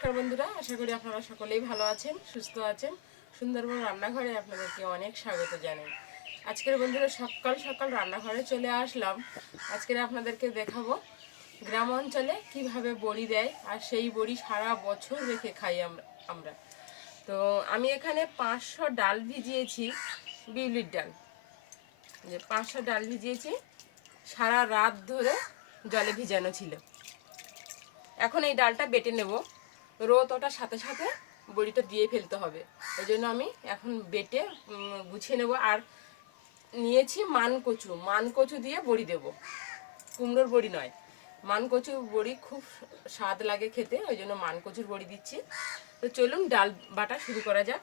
নমস্কার বন্ধুরা, আশা করি আপনারা সকলেই ভালো আছেন, সুস্থ আছেন। সুন্দরবন রান্নাঘরে আপনাদেরকে অনেক স্বাগত জানাই। আজকের বন্ধুরা, সকাল সকাল রান্নাঘরে চলে আসলাম। আজকের আপনাদেরকে দেখাবো গ্রাম অঞ্চলে কীভাবে বড়ি দেয় আর সেই বড়ি সারা বছর রেখে খাই আমরা আমরা। তো আমি এখানে পাঁচশো ডাল ভিজিয়েছি, বিউলির ডাল। যে পাঁচশো ডাল ভিজিয়েছি, সারা রাত ধরে জলে ভিজানো ছিল। এখন এই ডালটা বেটে নেব। রোদ ওটার সাথে সাথে বড়িটা দিয়ে ফেলতে হবে। ওই জন্য আমি এখন বেটে গুছিয়ে নেব। আর নিয়েছি মান কচু মান কচু দিয়ে বড়ি দেব। কুমড়োর বড়ি নয়। মান কচুর বড়ি খুব স্বাদ লাগে খেতে, ওই জন্য মান কচুর বড়ি দিচ্ছি। তো চলুন ডাল বাটা শুরু করা যাক।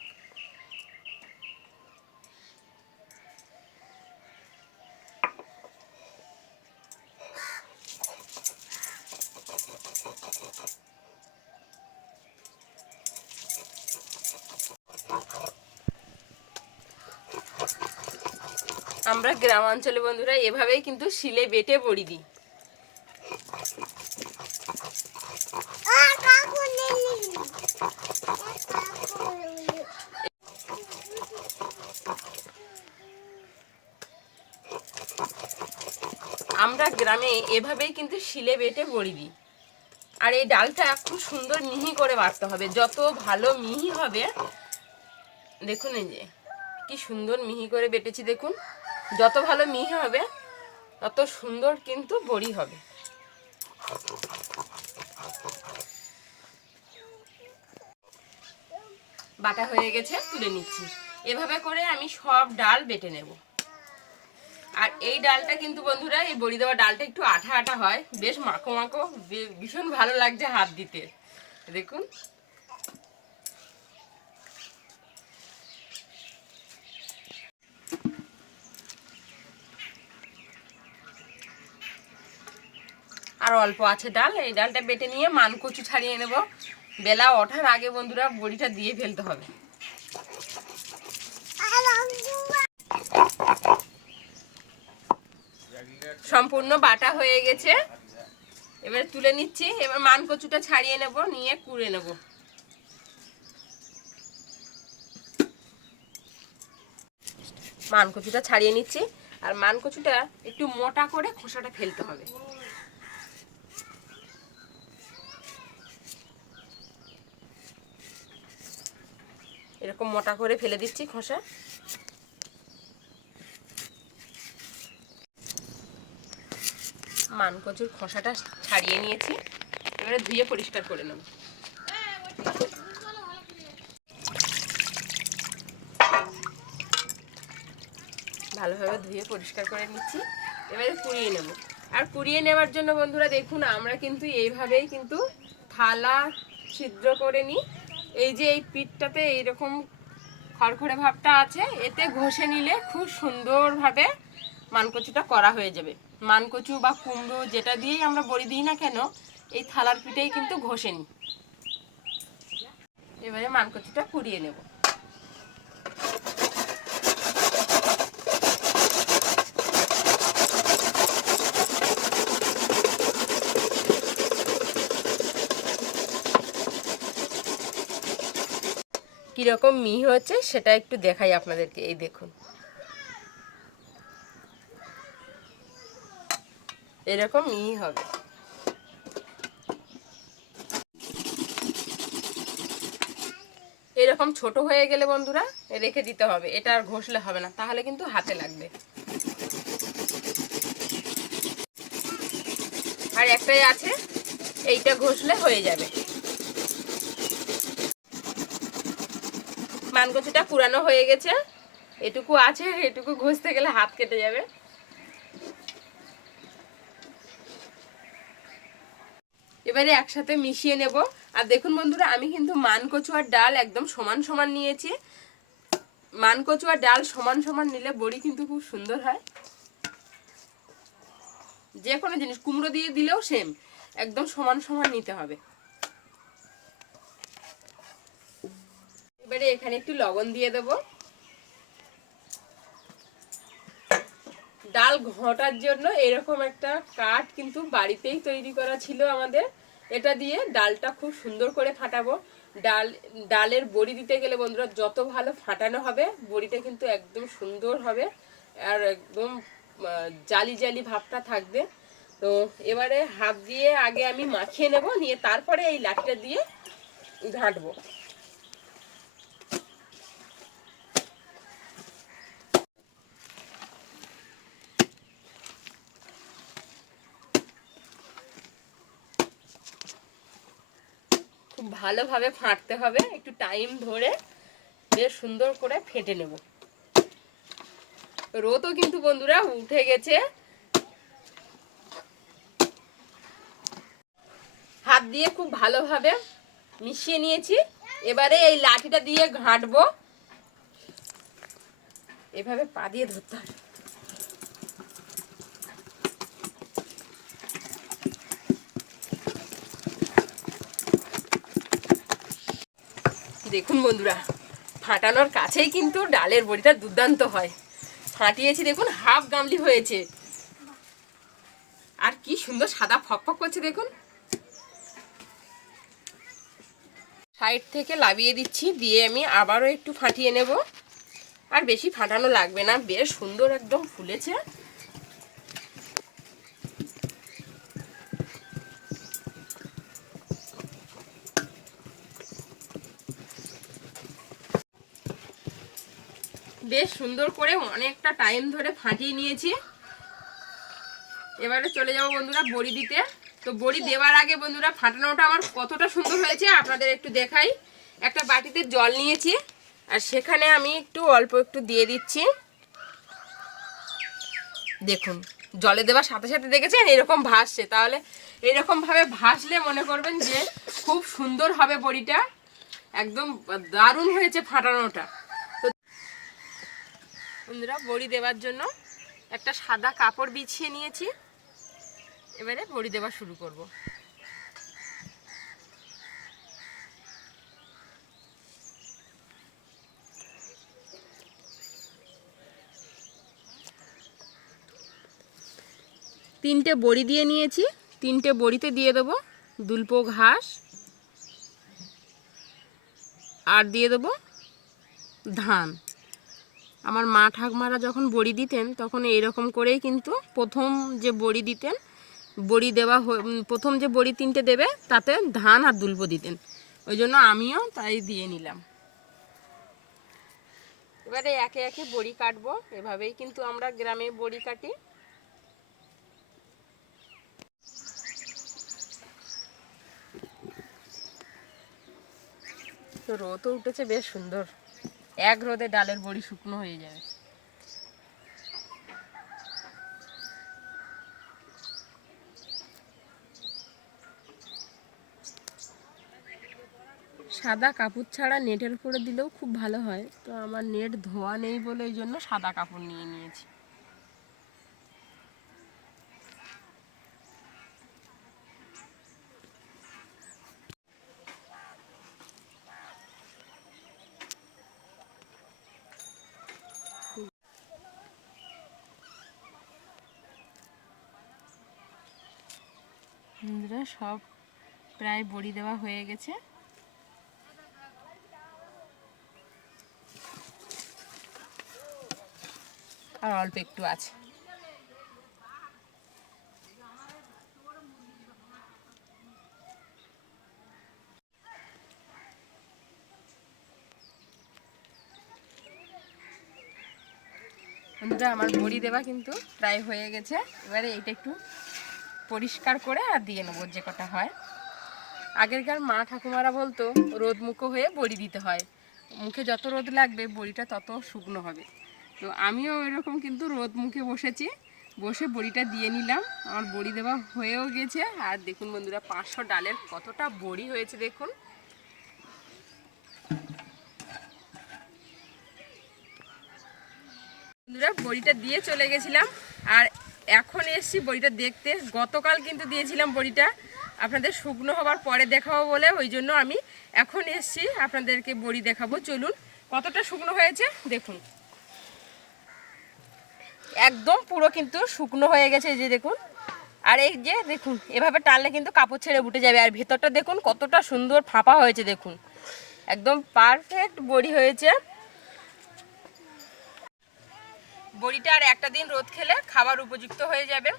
আমরা গ্রামাঞ্চলে বন্ধুরা এভাবেই কিন্তু শিলে বেটে পড়ি দিই। আমরা গ্রামে এভাবেই কিন্তু শিলে বেটে বড়ি দিই। আর এই ডালটা খুব সুন্দর মিহি করে বাটতে হবে। যত ভালো মিহি হবে দেখুন এই যে কি সুন্দর মিহি করে বেটেছি দেখুন। যত ভালো মিহি হবে, তত সুন্দর কিন্তু বড়ি হবে। বাটা হয়ে গেছে, তুলে নিচ্ছি। এভাবে করে আমি সব ডাল বেটে নেব। আর এই ডালটা কিন্তু বন্ধুরা, এই বড়ি দেওয়া ডালটা একটু আঠা আঠা হয়। বেশ মাখো মাখো ভীষণ ভালো লাগছে হাত দিতে। দেখুন। আর অল্প আছে ডাল। এই ডালটা বেটে নিয়ে মান কচু ছাড়িয়ে নেব। বেলা ওঠার আগে বন্ধুরা বড়িটা দিয়ে ফেলতে হবে। সম্পূর্ণ বাটা হয়ে গেছে। এবার তুলে নিচ্ছি। এবার মান কচুটা ছাড়িয়ে নেব, নিয়ে কুড়ে নেব। মান কচুটা ছাড়িয়ে নিচ্ছি। আর মান কচুটা একটু মোটা করে খোসাটা ফেলতে হবে। এরকম মোটা করে ফেলে দিচ্ছি খোসা। মান কচুর খোসাটা ছাড়িয়ে নিয়েছি। এবারে ধুয়ে পরিষ্কার করে নেব। ভালোভাবে ধুয়ে পরিষ্কার করে নিচ্ছি। এবারে কুড়িয়ে নেব। আর কুড়িয়ে নেওয়ার জন্য বন্ধুরা দেখুন, আমরা কিন্তু এইভাবেই কিন্তু থালা ছিদ্র করে নিই। এই যে এই পিঠটাতে এইরকম খড়খড়ে ভাবটা আছে, এতে ঘষে নিলে খুব সুন্দরভাবে মানকচুটা করা হয়ে যাবে। মানকচু বা কুমড়ো যেটা দিয়েই আমরা বড়ি দিই না কেন, এই থালার পিঠেই কিন্তু ঘষে নিই। এবারে মানকচুটা কুড়িয়ে নেব। কীরকম মিহি হচ্ছে সেটা একটু দেখাই আপনাদেরকে, এই দেখুন। এরকম মিহি হবে। এরকম ছোট হয়ে গেলে বন্ধুরা, রেখে দিতে হবে, এটা আর ঘষলে হবে না, তাহলে কিন্তু হাতে লাগবে। আর একটাই আছে, এইটা ঘষলে হয়ে যাবে। মানকচুটা পুরানো হয়ে গেছে। এটুকু আছে, এটুকু ঘষতে গেলে হাত কেটে যাবে। এবারে একসাথে মিশিয়ে নেব। আর দেখুন বন্ধুরা, আমি কিন্তু মান কচু আর ডাল একদম সমান সমান নিয়েছি। মান কচু আর ডাল সমান সমান নিলে বড়ি কিন্তু খুব সুন্দর হয়। যে কোনো জিনিস, কুমড়ো দিয়ে দিলেও সেম একদম সমান সমান নিতে হবে। এবারে এখানে একটু লবণ দিয়ে দেবো। ডাল ঘটার জন্য এরকম একটা কাঠ কিন্তু বাড়িতেই তৈরি করা ছিল আমাদের। এটা দিয়ে ডালটা খুব সুন্দর করে ফাটাবো। ডাল, ডালের বড়ি দিতে গেলে বন্ধুরা যত ভালো ফাটানো হবে, বড়িটা কিন্তু একদম সুন্দর হবে আর একদম জালি জালি ভাবটা থাকবে। তো এবারে হাত দিয়ে আগে আমি মাখিয়ে নেব, নিয়ে তারপরে এই লাঠিটা দিয়ে ঘাঁটবো। খুব ভালোভাবে ফাঁটতে হবে। একটু টাইম ধরে বেশ সুন্দর করে ফেটে নেব। রোদও কিন্তু বন্ধুরা উঠে গেছে। হাত দিয়ে খুব ভালোভাবে মিশিয়ে নিয়েছি। এবারে এই লাঠিটা দিয়ে ঘাঁটবো। এভাবে পা দিয়ে ধরতে হবে। দেখুন বন্ধুরা, ফাটানোর কাছেই কিন্তু ডালের বড়িটা দুর্দান্ত হয়। ফাটিয়েছি দেখুন, হাফ গামলি হয়েছে। আর কি সুন্দর সাদা ফকফক করছে দেখুন। সাইড থেকে লাবিয়ে দিচ্ছি, দিয়ে আমি আবারও একটু ফাটিয়ে নেব। আর বেশি ফাটানো লাগবে না, বেশ সুন্দর একদম ফুলেছে। বেশ সুন্দর করে অনেকটা টাইম ধরে ফাটিয়ে নিয়েছি। এবারে চলে যাব বন্ধুরা বড়ি দিতে। তো বড়ি দেওয়ার আগে বন্ধুরা ফাটানোটা আমার কতটা সুন্দর হয়েছে আপনাদের একটু দেখাই। একটা বাটিতে জল নিয়েছি, আর সেখানে আমি একটু অল্প একটু দিয়ে দিচ্ছি। দেখুন, জলে দেওয়ার সাথে সাথে দেখেছেন এরকম ভাসছে। তাহলে এরকম ভাবে ভাসলে মনে করবেন যে খুব সুন্দর হবে বড়িটা। একদম দারুণ হয়েছে ফাটানোটা। বন্ধুরা, বড়ি দেওয়ার জন্য একটা সাদা কাপড় বিছিয়ে নিয়েছি। এবারে বড়ি দেওয়া শুরু করব। তিনটে বড়ি দিয়ে নিয়েছি। তিনটে বড়িতে দিয়ে দেবো দুলপো ঘাস আর দিয়ে দেবো ধান। আমার মা ঠাকমারা যখন বড়ি দিতেন, তখন এইরকম করেই কিন্তু প্রথম যে বড়ি দিতেন, বড়ি দেওয়া প্রথম যে বড়ি তিনটে দেবে, তাতে ধান আর দুলবো দিতেন। ওই জন্য আমিও তাই দিয়ে নিলাম। এবারে একে একে বড়ি কাটবো, এভাবেই কিন্তু আমরা গ্রামে বড়ি কাটি। তো রোদও উঠেছে, বেশ সুন্দর। এক রোদে ডালের বড়ি শুকনো হয়ে যাবে। সাদা কাপড় ছাড়া নেটের উপরে দিলেও খুব ভালো হয়। তো আমার নেট ধোয়া নেই বলে ওই জন্য সাদা কাপড় নিয়ে নিয়েছি। বন্ধুরা, সব প্রায় বড়ি দেওয়া হয়ে গেছে। আর অল্প একটু আছে। আমার বড়ি দেওয়া কিন্তু প্রায় হয়ে গেছে। এবারে এটা একটু পরিষ্কার করে আর দিয়ে নেব যে কটা হয়। আগেরকার মা ঠাকুমারা বলতো, রোদ মুখো হয়ে বড়ি দিতে হয়। মুখে যত রোদ লাগবে, বড়িটা তত শুকনো হবে। তো আমিও এরকম কিন্তু রোদ মুখে বসেছি, বসে বড়িটা দিয়ে নিলাম। আমার বড়ি দেওয়া হয়েও গেছে। আর দেখুন বন্ধুরা, পাঁচশো ডালের কতটা বড়ি হয়েছে দেখুন। বন্ধুরা, বড়িটা দিয়ে চলে গেছিলাম। আর এখন এসছি বড়িটা দেখতে। গতকাল কিন্তু দিয়েছিলাম বড়িটা। আপনাদের শুকনো হবার পরে দেখাবো বলে, ওই জন্য আমি এখন এসছি আপনাদেরকে বড়ি দেখাবো। চলুন, কতটা শুকনো হয়েছে দেখুন। একদম পুরো কিন্তু শুকনো হয়ে গেছে যে দেখুন। আর এই যে দেখুন, এভাবে টানলে কিন্তু কাপড় ছেড়ে উঠে যাবে। আর ভেতরটা দেখুন কতটা সুন্দর ফাঁপা হয়েছে দেখুন। একদম পারফেক্ট বড়ি হয়েছে। বড়িটা আর একটা দিন রোদ খেলে খাবার উপযুক্ত হয়ে যাবে।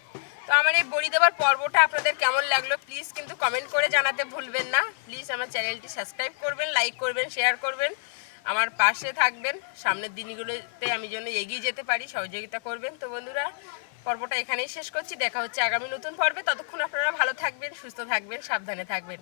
তো আমার এই বড়ি দেওয়ার পর্বটা আপনাদের কেমন লাগল প্লিজ কিন্তু কমেন্ট করে জানাতে ভুলবেন না। প্লিজ আমার চ্যানেলটি সাবস্ক্রাইব করবেন লাইক করবেন শেয়ার করবেন, আমার পাশে থাকবেন। সামনের দিনগুলোতে আমি যেন এগিয়ে যেতে পারি, সহযোগিতা করবেন। তো বন্ধুরা, পর্বটা এখানেই শেষ করছি। দেখা হচ্ছে আগামী নতুন পর্বে। ততক্ষণ আপনারা ভালো থাকবেন, সুস্থ থাকবেন, সাবধানে থাকবেন।